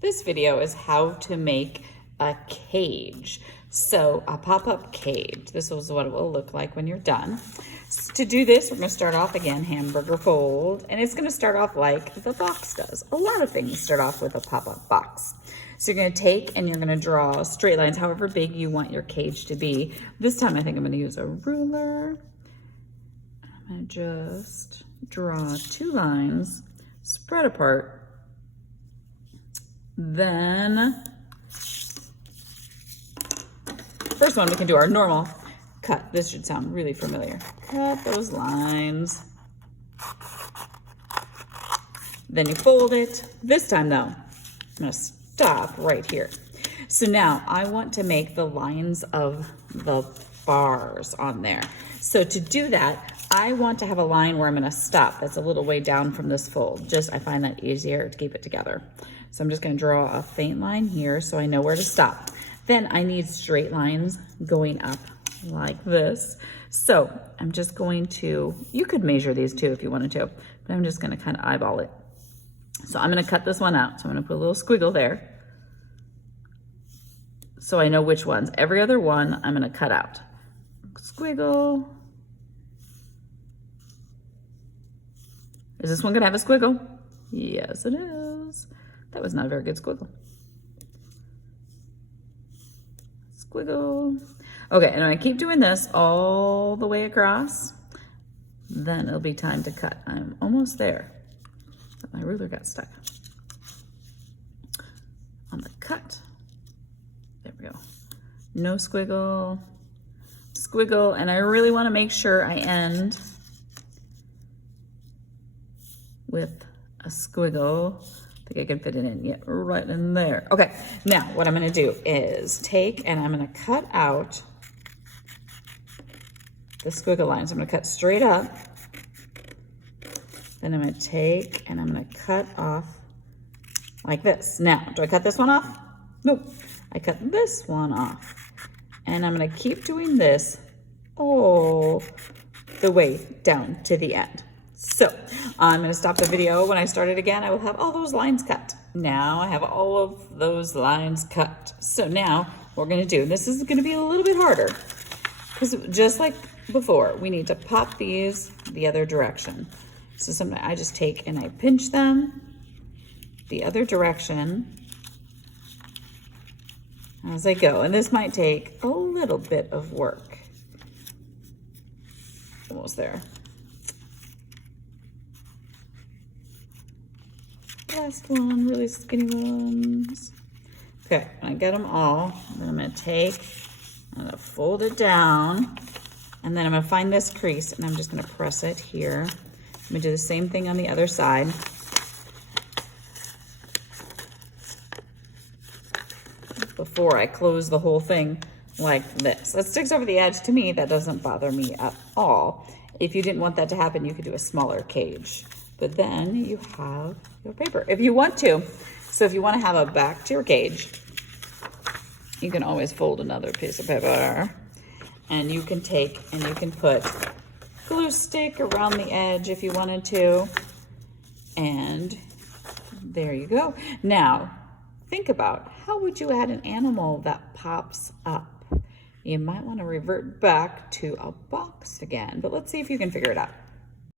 This video is how to make a cage. So a pop-up cage. This is what it will look like when you're done. So to do this, we're going to start off again, hamburger fold, and it's going to start off like the box does. A lot of things start off with a pop-up box. So you're going to take and you're going to draw straight lines, however big you want your cage to be. This time I think I'm going to use a ruler. I'm going to just draw 2 lines, spread apart. Then, first one, we can do our normal cut. This should sound really familiar. Cut those lines. Then you fold it. This time though, I'm gonna stop right here. So now I want to make the lines of the bars on there. So to do that, I want to have a line where I'm gonna stop. That's a little way down from this fold. I find that easier to keep it together. So I'm just gonna draw a faint line here so I know where to stop. Then I need straight lines going up like this. So I'm just going to, you could measure these too if you wanted to, but I'm just gonna kind of eyeball it. So I'm gonna cut this one out. So I'm gonna put a little squiggle there. So I know which ones. Every other one I'm gonna cut out. Squiggle. Is this one gonna have a squiggle? Yes, it is. That was not a very good squiggle. Squiggle. Okay, and I keep doing this all the way across. Then it'll be time to cut. I'm almost there. But my ruler got stuck on the cut. There we go. No squiggle. Squiggle, and I really want to make sure I end with a squiggle. I think I can fit it in, yeah, right in there. Okay, now what I'm gonna do is take and I'm gonna cut out the squiggle lines. I'm gonna cut straight up. Then I'm gonna take and I'm gonna cut off like this. Now, do I cut this one off? Nope, I cut this one off. And I'm gonna keep doing this all the way down to the end. So I'm going to stop the video. When I start it again, I will have all those lines cut. Now I have all of those lines cut. So now what we're going to do, this is going to be a little bit harder because just like before, we need to pop these the other direction. So sometimes I just take and I pinch them the other direction as I go. And this might take a little bit of work. Almost there. Last one, really skinny ones. Okay, I got them all. Then I'm gonna take, I'm gonna fold it down, and then I'm gonna find this crease, and I'm just gonna press it here. I'm gonna do the same thing on the other side. Before I close the whole thing like this. That sticks over the edge. To me, that doesn't bother me at all. If you didn't want that to happen, you could do a smaller cage. But then you have your paper if you want to. So if you want to have a back to your cage, you can always fold another piece of paper, and you can take and you can put glue stick around the edge if you wanted to. And there you go. Now, think about how would you add an animal that pops up? You might want to revert back to a box again, but let's see if you can figure it out.